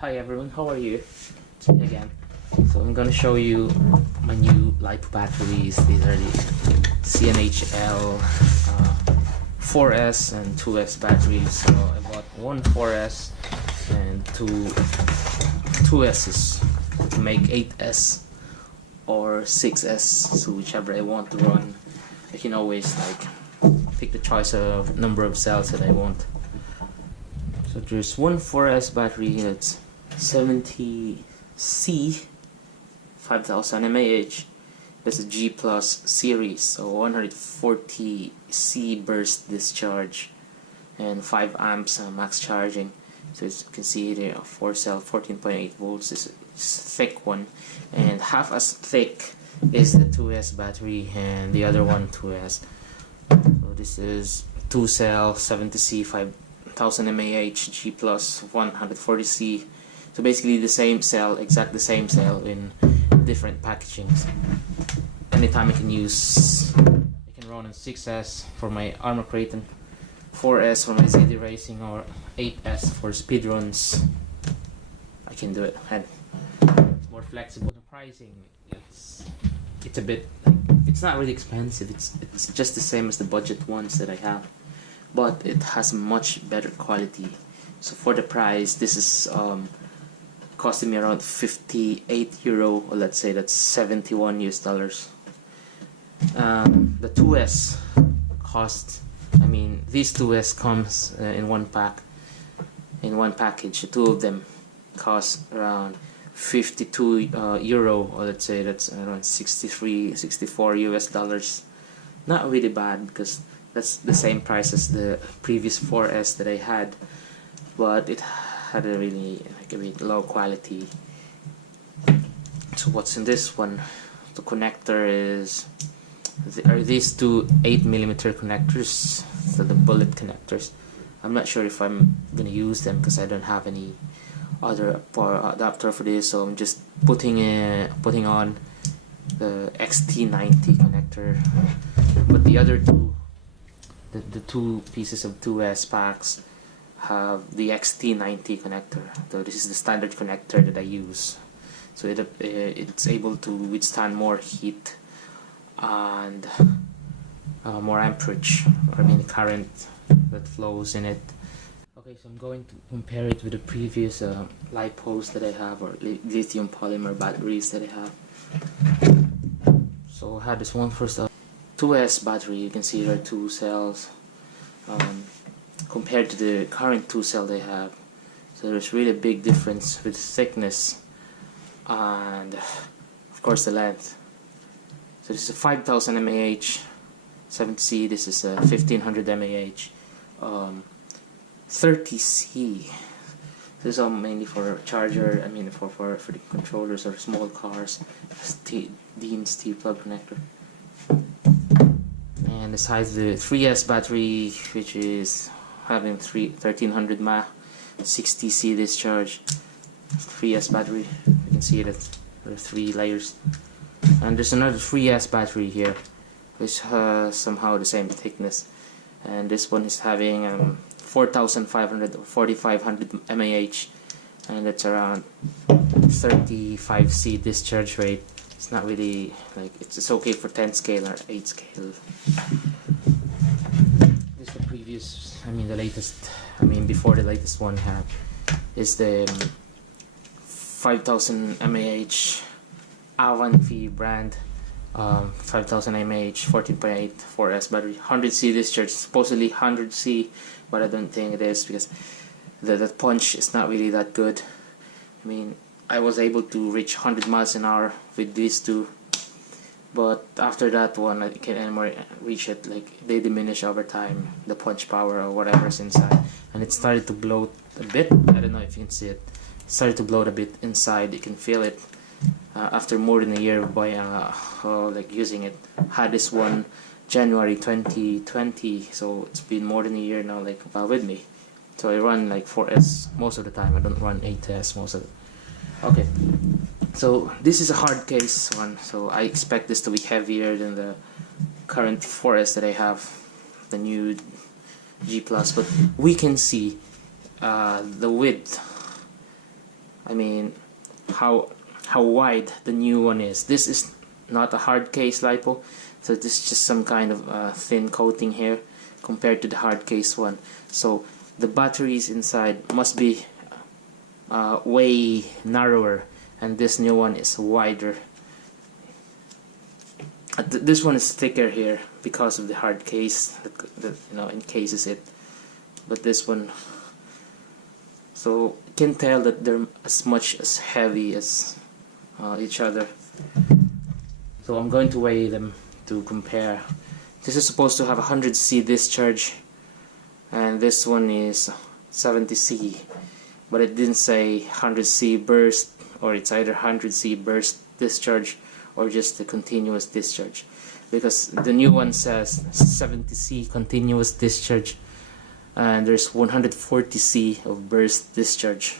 Hi everyone, how are you? It's me again. So I'm gonna show you my new LiPo batteries. These are the CNHL 4S and 2S batteries. So I bought one 4S and two 2S's to make 8S or 6S, so whichever I want to run. I can always pick the choice of number of cells that I want. So there's one 4S battery that's 70C 5000 mAh. That's a G Plus series, so 140C burst discharge and 5 amps max charging. So as you can see there, 4 cell 14.8 volts is a thick one, and half as thick is the 2S battery and the other one 2S. So this is 2 cell 70C 5000 mAh G Plus 140C. So basically the same cell, exact the same cell in different packagings. Anytime I can run on 6S for my armor crate, 4S for my ZD racing, or 8S for speedruns. I can do it. And it's more flexible. The pricing, it's a bit, it's not really expensive. It's just the same as the budget ones that I have, but it has much better quality. So for the price, this is costing me around 58 euro, or let's say that's 71 US dollars. The 2S cost, these 2S comes in one package. The two of them cost around 52 euro, or let's say that's around 64 US dollars. Not really bad, because that's the same price as the previous 4S that I had, but it had a really low quality. So what's in this one? The connector are these two 8mm connectors, so the bullet connectors. I'm not sure if I'm gonna use them because I don't have any other power adapter for this, so I'm just putting on the XT90 connector. But the other two, the two pieces of 2S packs, have the XT90 connector. So this is the standard connector that I use. So it's able to withstand more heat and more amperage, current that flows in it. Okay, so I'm going to compare it with the previous LiPos that I have, or lithium polymer batteries that I have. So I had this one first, 2S battery. You can see there are 2 cells compared to the current 2 cell they have. So there's really a big difference with thickness and of course the length. So this is a 5000 mAh 7C, this is a 1500 mAh 30C. This is all mainly for charger, for the controllers or small cars. Dean's T-plug connector. And the size of the 3S battery, which is having 1300 mAh 60C discharge. 3S battery, you can see that there are 3 layers. And there's another 3S battery here, which has somehow the same thickness, and this one is having 4500 or 4500 mAh, and it's around 35C discharge rate. It's not really it's okay for 10 scale or 8 scale. This is the previous, the latest, before the latest one had is the 5000 mAh Avanti brand 5000 mAh 14.8 4S battery, 100C discharge, supposedly 100C, but I don't think it is, because the punch is not really that good. I was able to reach 100 miles an hour with these two, but after that one I can't anymore reach it. They diminish over time, the punch power or whatever's inside, and it started to bloat a bit. I don't know if you can see it. It started to bloat a bit inside. You can feel it after more than a year by using it. Had this one January 2020, so it's been more than a year now with me. So I run 4S most of the time. I don't run 8S most of the time. Okay, so this is a hard case one, so I expect this to be heavier than the current 4S that I have, the new G Plus, but we can see the width I mean, how wide the new one is. This is not a hard case LiPo, so this is just some kind of thin coating here compared to the hard case one. So the batteries inside must be way narrower, and this new one is wider. This one is thicker here because of the hard case that encases it, but this one, so you can tell that they're as much as heavy as each other. So I'm going to weigh them to compare. This is supposed to have 100C discharge, and this one is 70C, but it didn't say 100C burst, or it's either 100C burst discharge or just the continuous discharge, because the new one says 70C continuous discharge and there's 140C of burst discharge.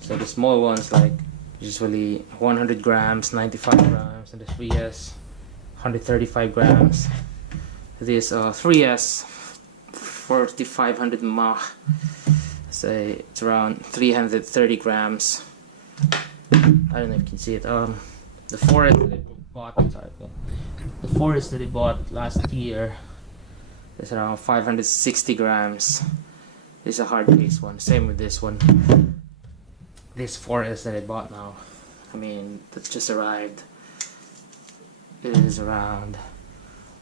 So the small ones, like usually 100 grams, 95 grams, and the 3S 135 grams. This 3S 4500 mAh, say it's around 330 grams. I don't know if you can see it. The 4S that I bought, the 4S that I bought last year is around 560 grams. This is a hard case one. Same with this one. This 4S that I bought now, I mean, that just arrived, it is around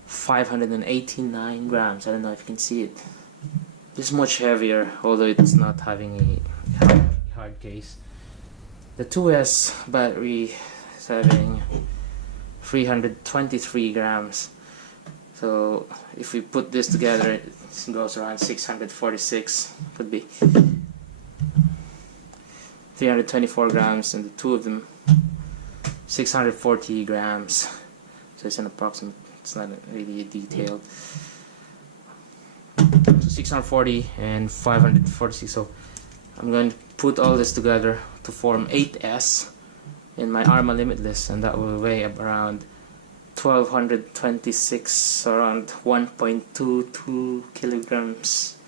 589 grams. I don't know if you can see it. It's much heavier, although it's not having a hard case. The 2S battery is having 323 grams. So if we put this together, it goes around 646. Could be 324 grams, and the two of them 640 grams. So it's an approximate, it's not really detailed. So 640 and 546. So I'm going to put all this together to form 8S in my Arma Limitless, and that will weigh up around 1226, around 1.22 kilograms.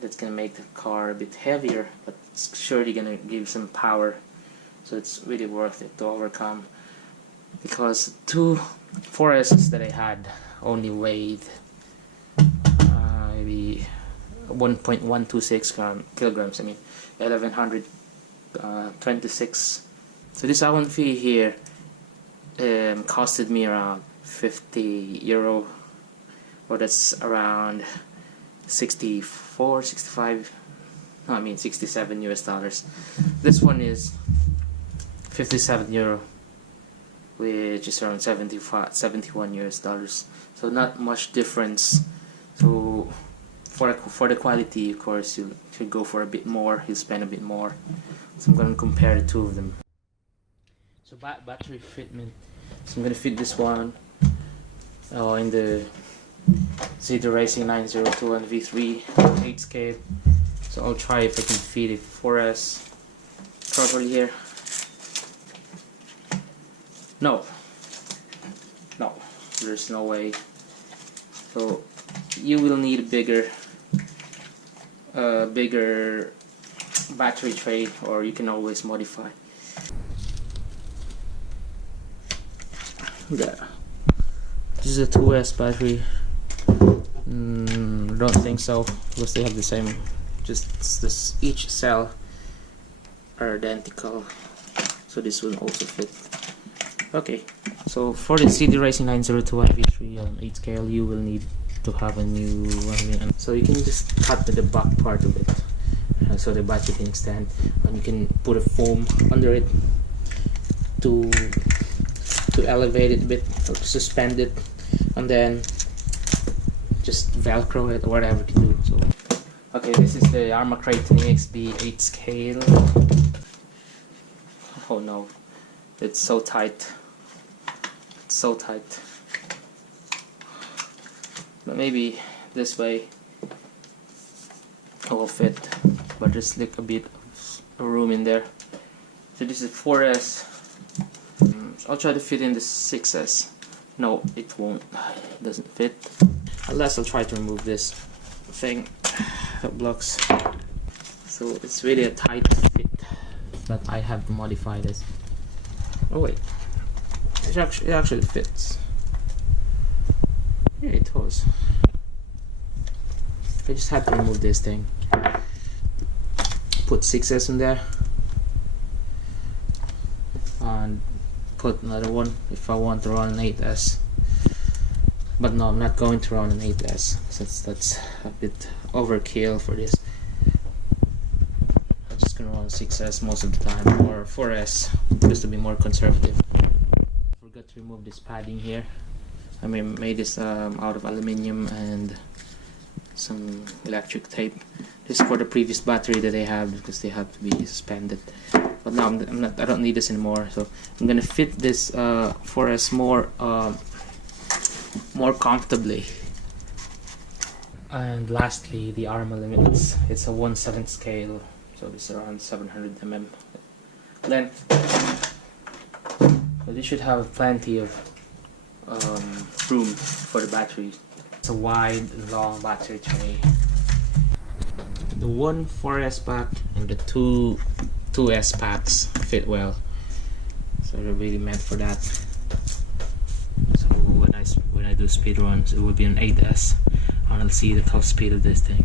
That's gonna make the car a bit heavier, but it's surely gonna give some power. So it's really worth it to overcome, because two 4Ss that I had only weighed maybe 1.126 kilograms. I mean 1126. So this Allen fee here costed me around 50 euro, or that's around 64, 65, no, I mean 67 US dollars. This one is 57 euro, which is around 71 US dollars. So not much difference. So for the quality, of course, you should go for a bit more. You'll spend a bit more. So I'm going to compare the two of them. So battery fitment. So I'm going to fit this one in the ZD Racing 902 and V3 8 scale. So I'll try if I can fit it 4S properly here. No, there's no way. So you will need a bigger battery tray, or you can always modify. Yeah, this is a 2S battery. Don't think so, because they have the same, just this, each cell are identical, so this will also fit. Okay, so for the CD Racing 902 and V3 on 8 scale, you will need to have a new one. So you can just cut the back part of it, so the battery can stand, and you can put a foam under it to elevate it a bit, or to suspend it, and then just velcro it or whatever you can do. So okay, this is the Arma Kraton EXB 8 scale. Oh no, it's so tight. It's so tight. But maybe this way it will fit, but there's like a bit of room in there. So this is 4S. I'll try to fit in the 6S. No, it won't. It doesn't fit. Unless I'll try to remove this thing that blocks. So it's really a tight fit. that I have to modify this. Oh wait, it actually fits. Yeah, it does. I just have to remove this thing. Put 6S in there and put another one if I want to run an 8S. But no, I'm not going to run an 8S since that's a bit overkill for this. I'm just gonna run 6S most of the time, or 4S just to be more conservative. Forgot to remove this padding here. I made this out of aluminium and some electric tape. This is for the previous battery that I have because they have to be suspended. But now I don't need this anymore. So I'm gonna fit this 4S more comfortably. And lastly, the arm limits. It's a 1/7 scale, so it's around 700 mm length. So this should have plenty of room for the battery. It's a wide and long battery tray. The one 4S pack and the two 2S packs fit well, so they're really meant for that. So when I do speed runs, it will be an 8S, and I'll see the top speed of this thing.